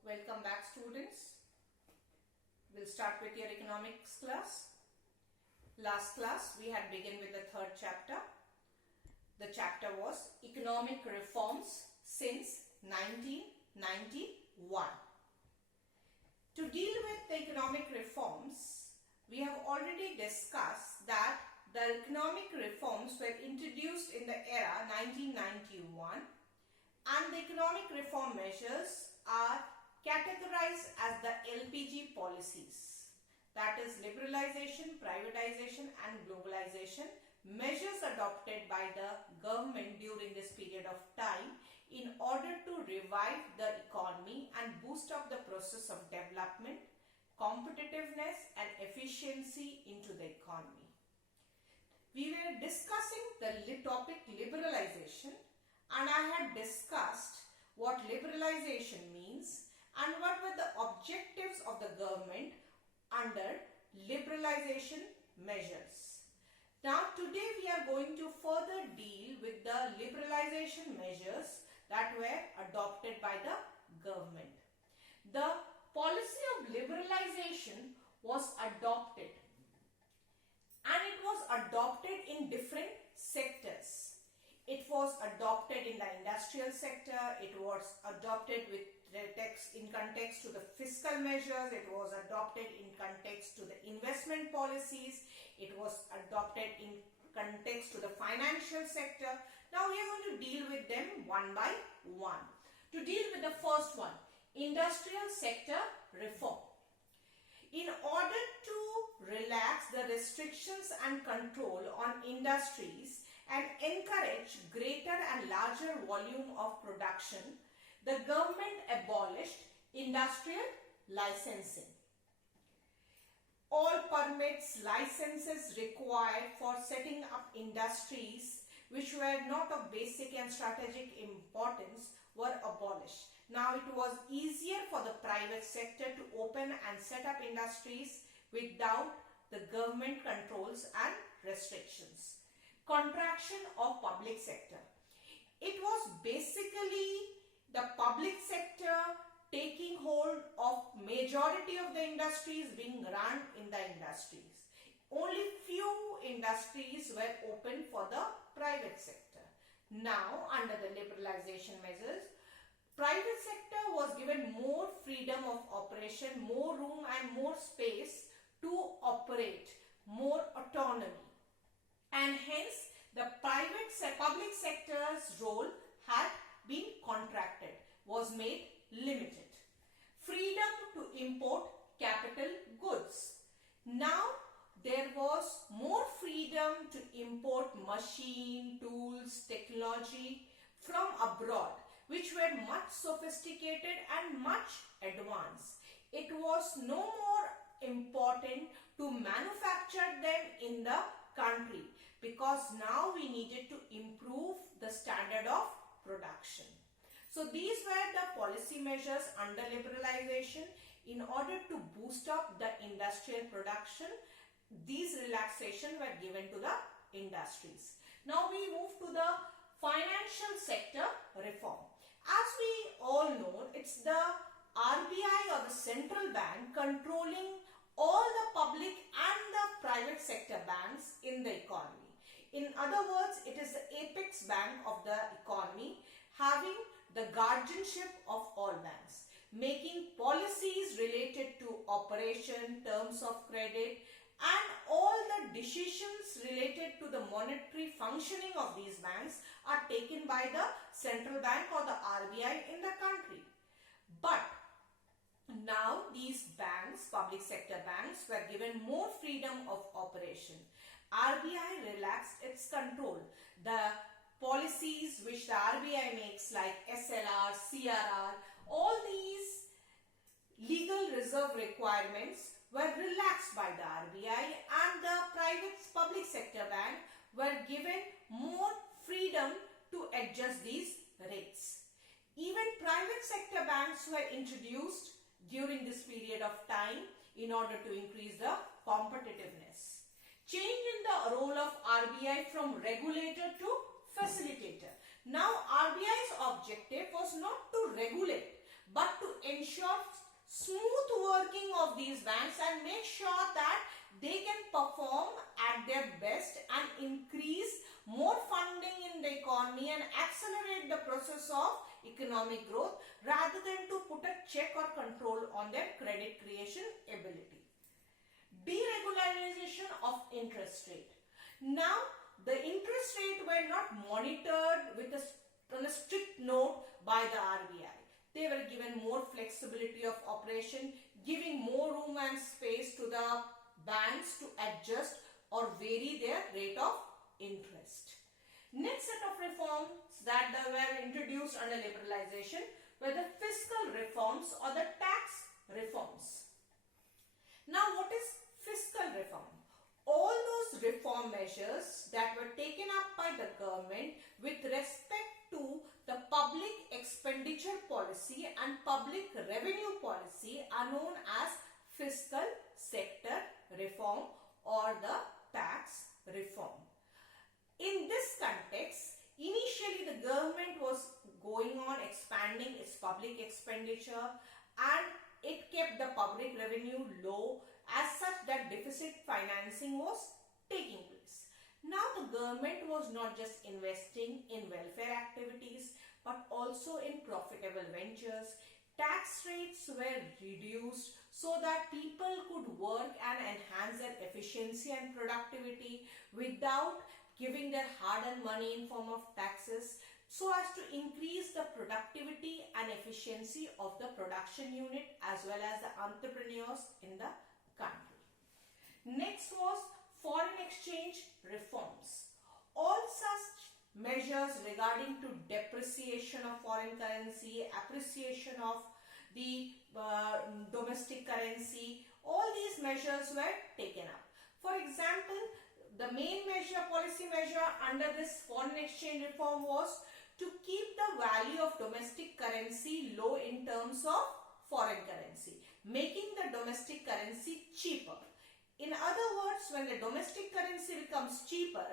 Welcome back, students. We'll start with your economics class. Last class we had begun with the third chapter. The chapter was economic reforms since 1991. To deal with the economic reforms, we have already discussed that the economic reforms were introduced in the era 1991, and the economic reform measures are categorized as the LPG policies, that is liberalization, privatization and globalization, measures adopted by the government during this period of time in order to revive the economy and boost up the process of development, competitiveness and efficiency into the economy. We were discussing the topic liberalization, and I had discussed what liberalization means and what were the objectives of the government under liberalization measures. Now today we are going to further deal with the liberalization measures that were adopted by the government. The policy of liberalization was adopted, and it was adopted in different sectors. It was adopted in the industrial sector, it was adopted in context to the fiscal measures, it was adopted in context to the investment policies, it was adopted in context to the financial sector. Now we are going to deal with them one by one. To deal with the first one, industrial sector reform. In order to relax the restrictions and control on industries and encourage greater and larger volume of production, the government abolished industrial licensing. All permits, licenses required for setting up industries which were not of basic and strategic importance were abolished. Now it was easier for the private sector to open and set up industries without the government controls and restrictions. Contraction of public sector. It was basically the public sector taking hold of majority of the industries being run in the industries. Only few industries were open for the private sector. Now under the liberalization measures, private sector was given more freedom of operation, more room and more space to operate, more autonomy, and hence the public sector's role had been contracted, was made limited. Freedom to import capital goods. Now there was more freedom to import machine, tools, technology from abroad, which were much sophisticated and much advanced. It was no more important to manufacture them in the country, because now we needed to improve the standard of production. So these were the policy measures under liberalization in order to boost up the industrial production. These relaxations were given to the industries. Now we move to the financial sector reform. As we all know, it's the RBI or the central bank controlling all the public and the private sector banks in the economy. In other words, it is the apex bank of the economy, having the guardianship of all banks, making policies related to operation, terms of credit, and all the decisions related to the monetary functioning of these banks are taken by the central bank or the RBI in the country. But now these banks, public sector banks, were given more freedom of operation. RBI relaxed its control. The policies which the RBI makes, like SLR, CRR, all these legal reserve requirements were relaxed by the RBI, and the public sector bank were given more freedom to adjust these rates. Even private sector banks were introduced during this period of time in order to increase the competitiveness. Change in the role of RBI from regulator to facilitator. Now RBI's objective was not to regulate but to ensure smooth working of these banks and make sure that they can perform at their best and increase more funding in the economy and accelerate the process of economic growth rather than to put a check or control on their credit creation ability. Deregularization of interest rate. Now, the interest rate were not monitored on a strict note by the RBI. They were given more flexibility of operation, giving more room and space to the banks to adjust or vary their rate of interest. Next set of reforms that were introduced under liberalization were the fiscal reforms or the tax reforms. Now, what is fiscal reform? All those reform measures that were taken up by the government with respect to the public expenditure policy and public revenue policy are known as fiscal sector reform or the tax reform. In this context, initially the government was going on expanding its public expenditure and it kept the public revenue low, as such that deficit financing was taking place. Now the government was not just investing in welfare activities but also in profitable ventures. Tax rates were reduced so that people could work and enhance their efficiency and productivity without giving their hard-earned money in form of taxes, so as to increase the productivity and efficiency of the production unit as well as the entrepreneurs in the country. Next was foreign exchange reforms. All such measures regarding to depreciation of foreign currency, appreciation of the domestic currency, all these measures were taken up. For example, the main policy measure under this foreign exchange reform was to keep the value of domestic currency low in terms of foreign currency, making the domestic currency cheaper. In other words, when the domestic currency becomes cheaper,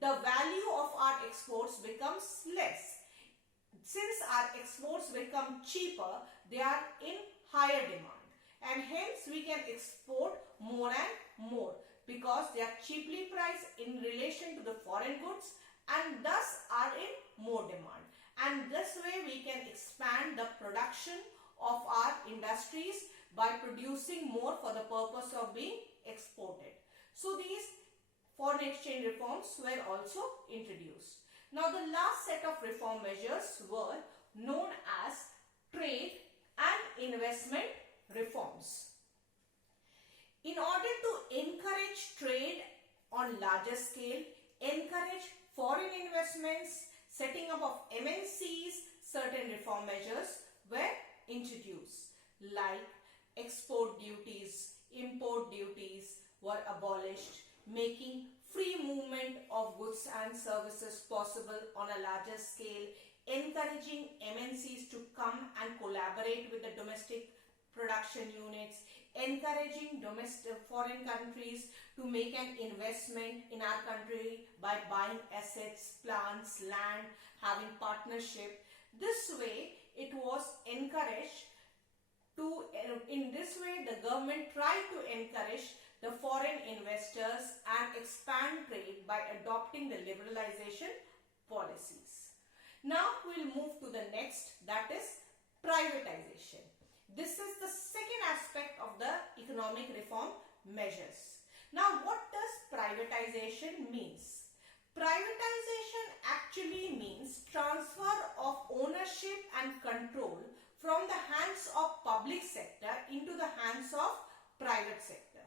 the value of our exports becomes less. Since our exports become cheaper, they are in higher demand, and hence we can export more and more because they are cheaply priced in relation to the foreign goods and thus are in more demand. And this way we can expand the production of our industries by producing more for the purpose of being exported. So these foreign exchange reforms were also introduced. Now the last set of reform measures were known as trade and investment reforms. In order to encourage trade on larger scale, encourage foreign investments, setting up of MNCs, certain reform measures were introduced, like export duties, import duties were abolished, making free movement of goods and services possible on a larger scale, encouraging MNCs to come and collaborate with the domestic production units, encouraging foreign countries to make an investment in our country by buying assets, plants, land, having partnership. This way it was encouraged to, in this way the government tried to encourage the foreign investors and expand trade by adopting the liberalization policies. Now we will move to the next, that is privatization. This is the second aspect of the economic reform measures. Now, what does privatization means? Privatization actually means transfer of ownership and control from the hands of public sector into the hands of private sector.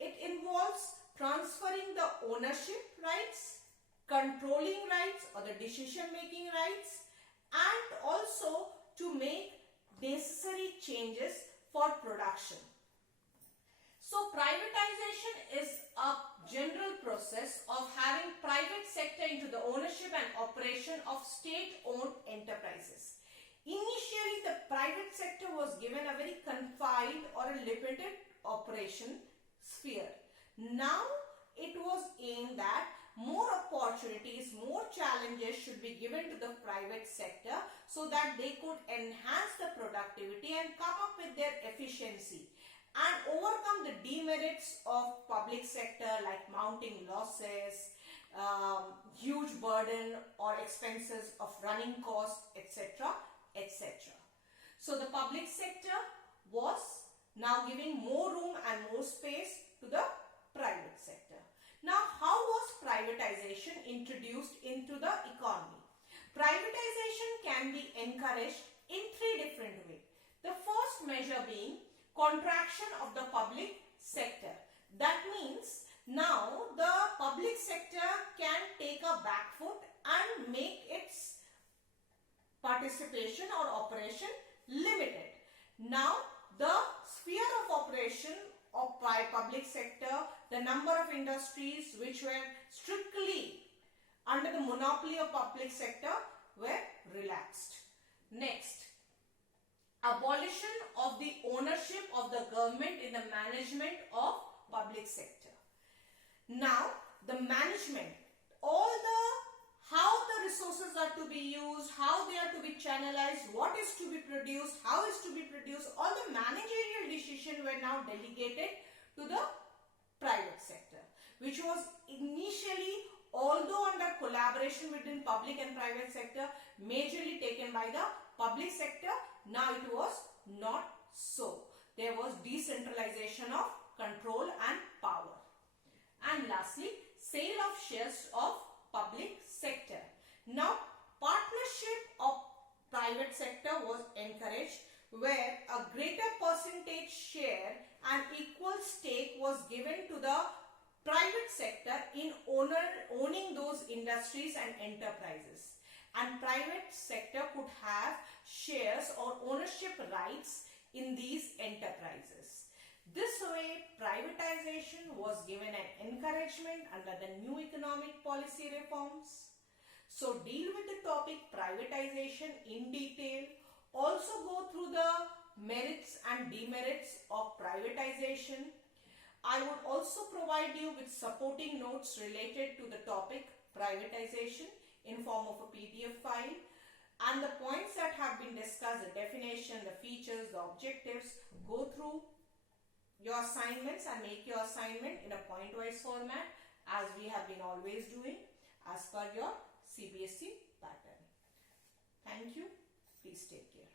It involves transferring the ownership rights, controlling rights or the decision-making rights, and also to make necessary changes for production. So privatization is a general process of having private sector into the ownership and operation of state-owned enterprises. Initially, the private sector was given a very confined or a limited operation sphere. Now, it was aimed that more opportunities, more challenges should be given to the private sector so that they could enhance the productivity and come up with their efficiency and overcome the demerits of public sector like mounting losses, huge burden or expenses of running costs, etc., etc. So the public sector was now giving more room and more space to the private sector. Now, how was privatization introduced into the economy? Privatization can be encouraged in three different ways. The first measure being contraction of the public sector. That means now the public sector can take a back foot and make its participation or operation limited. Now the sphere of operation of public sector, the number of industries which were strictly under the monopoly of public sector were relaxed. Next, abolition of the ownership of the government in the management of public sector. Now the management, how the resources are to be used, how they are to be channelized, what is to be produced, how is to be produced, all the managerial decisions were now delegated to the private sector, which was initially, although under collaboration between public and private sector, majorly taken by the public sector. Now it was not so. There was decentralization of control and power. And lastly, sale of shares of public sector. Now, partnership of private sector was encouraged, where a greater percentage share and equal stake was given to the private sector in owning those industries and enterprises. And private sector could have shares or ownership rights in these enterprises. This way, privatization was given an encouragement under the new economic policy reforms. So, deal with the topic privatization in detail. Also go through the merits and demerits of privatization. I would also provide you with supporting notes related to the topic privatization in form of a PDF file. And the points that have been discussed, the definition, the features, the objectives, go through your assignments and make your assignment in a point-wise format as we have been always doing as per your CBSE pattern. Thank you. Please take care.